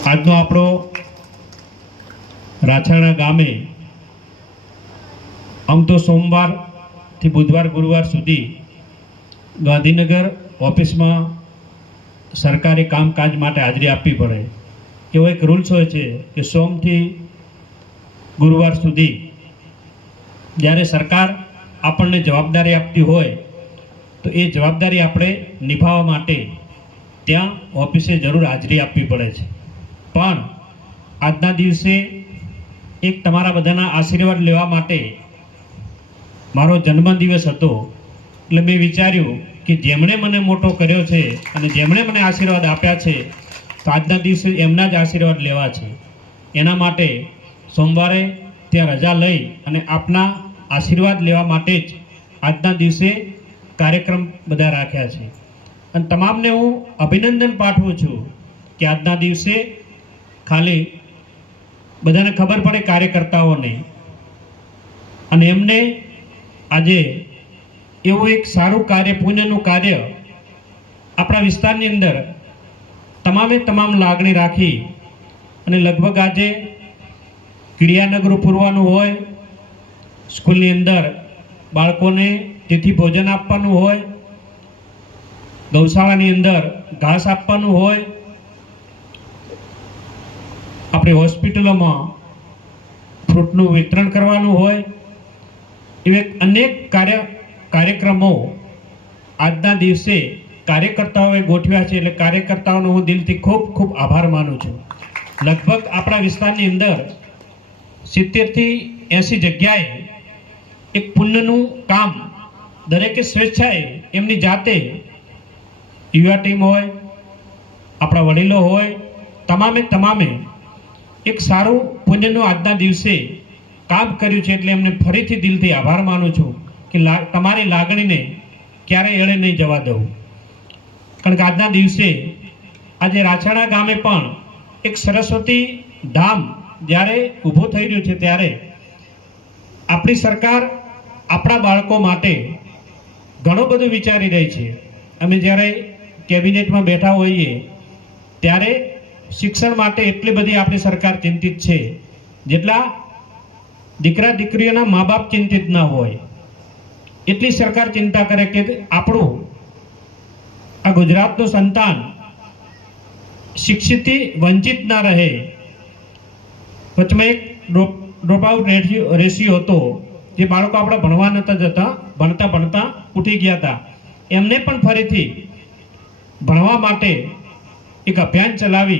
આજનો આપણો રાછાણા ગામે આમ તો સોમવારથી બુધવાર ગુરુવાર સુધી ગાંધીનગર ઓફિસમાં સરકારી કામકાજ માટે હાજરી આપવી પડે એવો એક રૂલ્સ હોય છે કે સોમથી ગુરુવાર સુધી જ્યારે સરકાર આપણને જવાબદારી આપતી હોય તો એ જવાબદારી આપણે નિભાવવા માટે ત્યાં ઓફિસે જરૂર હાજરી આપવી પડે છે। પણ આજના દિવસે એક તમારા બધાના આશીર્વાદ લેવા માટે મારો જન્મદિવસ હતો, એટલે મેં વિચાર્યું કે જેમણે મને મોટો કર્યો છે અને જેમણે મને આશીર્વાદ આપ્યા છે તો આજના દિવસે એમના જ આશીર્વાદ લેવા છે। એના માટે સોમવારે ત્યાં રજા લઈ અને આપના આશીર્વાદ લેવા માટે જ આજના દિવસે કાર્યક્રમ બધા રાખ્યા છે। અને તમામને હું અભિનંદન પાઠવું છું કે આજના દિવસે ખાલી બધાને ખબર પડે કાર્યકર્તાઓને, અને એમને આજે એવું એક સારું કાર્ય, પુણ્યનું કાર્ય આપણા વિસ્તારની અંદર તમામે તમામ લાગણી રાખી અને લગભગ આજે ક્રિયાનગર પૂરવાનું હોય, સ્કૂલની અંદર બાળકોને તિથિ ભોજન આપવાનું હોય, ગૌશાળાની અંદર ઘાસ આપવાનું હોય, આપણે હોસ્પિટલોમાં ફ્રૂટનું વિતરણ કરવાનું હોય, એવા અનેક કાર્યક્રમો આજના દિવસે કાર્યકર્તાઓએ ગોઠવ્યા છે। એટલે કાર્યકર્તાઓનો હું દિલથી ખૂબ ખૂબ આભાર માનું છું। લગભગ આપણા વિસ્તારની અંદર 70 થી 80 જગ્યાએ એક પુણ્યનું કામ દરેકે સ્વેચ્છાએ એમની જાતે, યુવા ટીમ હોય, આપણા વડીલો હોય, તમામે એક સારું પુણ્યનું આજના દિવસે કામ કર્યું છે। એટલે એમને ફરીથી દિલથી આભાર માનું છું કે તમારી લાગણીને ક્યારેય એળે નહીં જવા દઉં। કારણ કે આજના દિવસે આજે રાછાણા ગામે પણ એક સરસ્વતી ધામ જ્યારે ઊભો થઈ રહ્યું છે ત્યારે આપણી સરકાર આપણા બાળકો માટે ઘણું બધું વિચારી રહી છે। અમે જ્યારે કેબિનેટમાં બેઠા હોઈએ ત્યારે શિક્ષણ માટે એટલી બધી આપણી સરકાર ચિંતિત છે જેટલા દીકરા દીકરીઓના મા બાપ ચિંતિત ના હોય એટલી સરકાર ચિંતા કરે કે આપણું આ ગુજરાતનું સંતાન શિક્ષિતથી વંચિત ના રહે। વચમાં એક ડ્રોપ આઉટ રેશિયો હતો, જે બાળકો આપણા ભણવા નતા જતા, ભણતા ઉઠી ગયા હતા, એમને પણ ફરીથી ભણવા માટે એક અભિયાન ચલાવી